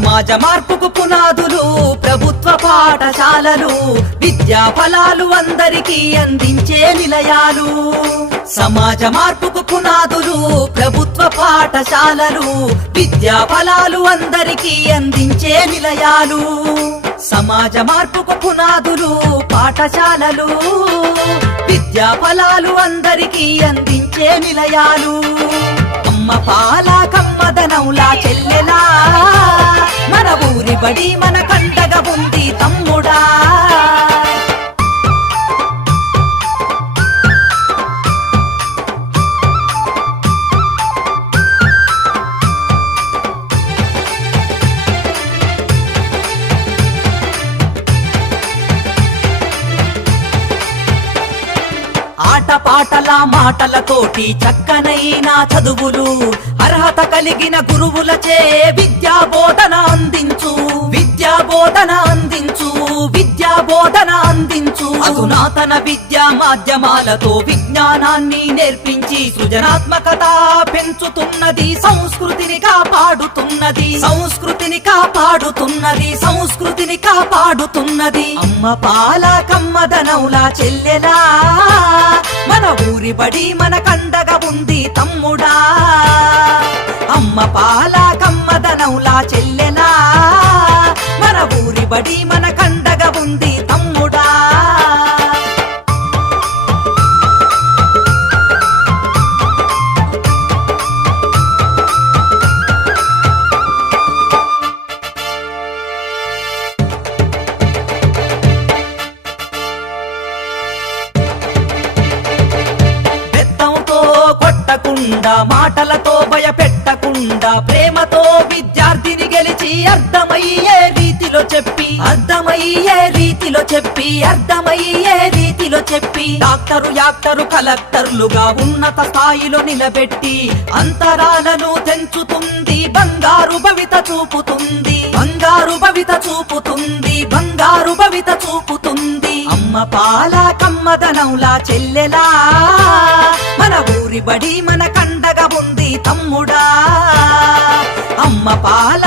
సమాజ మార్పుకు పునాదులు ప్రభుత్వ పాఠశాలలు, విద్యా ఫలాలు అందరికీ అందించే నిలయాలు. సమాజ మార్పుకు పునాదులు ప్రభుత్వ పాఠశాలలు, విద్యా ఫలాలు అందరికీ అందించే నిలయాలు. సమాజ మార్పుకు పునాదులు పాఠశాలలు, విద్యా ఫలాలు అందరికీ అందించే నిలయాలు. అమ్మ పాల కమ్మదనంలా చెల్లెలా, మన ఊరి బడి మన కంటగా ఉంది తమ్ముడా. ఆటపాటల మాటలతోటి చక్కనైన చదువులు, అర్హత కలిగిన గురువులచే విద్యా బోధన అందించు, విద్యా బోధన అందించు, విద్యా బోధన అందించు. అధునాతన విద్యా మాధ్యమాలతో విజ్ఞానాన్ని నేర్పించి సృజనాత్మకత పెంచుతున్నది, సంస్కృతిని కాపాడుతున్నది, సంస్కృతిని కాపాడుతున్నది, సంస్కృతిని కాపాడుతున్నది. అమ్మ పాల కమ్మదనంలా చెల్లెలా, మన ఊరి బడి మన కండగా ఉంది తమ్ముడా. అమ్మ పాల కమ్మదనంలా చెల్లెలా, మన ఊరి బడి మన కండగా ఉంది తమ్ముడా. మాటలతో భయపెట్టకుండా ప్రేమతో విద్యార్థిని గెలిచి అర్థమయ్యే రీతిలో చెప్పి, అర్థమయ్యే రీతిలో చెప్పి, అర్థమయ్యే రీతిలో చెప్పి డాక్టరు యాక్టరు కలెక్టర్లుగా ఉన్నత స్థాయిలో నిలబెట్టి అంతరాలను తెంచుతుంది, బంగారు భవిత చూపుతుంది, బంగారు భవిత చూపుతుంది, బంగారు భవిత చూపుతుంది. అమ్మ పాల కమ్మదనంలా చెల్లెలా, మన ఊరి బడి మన కండగా ఉంది తమ్ముడా. అమ్మ పాల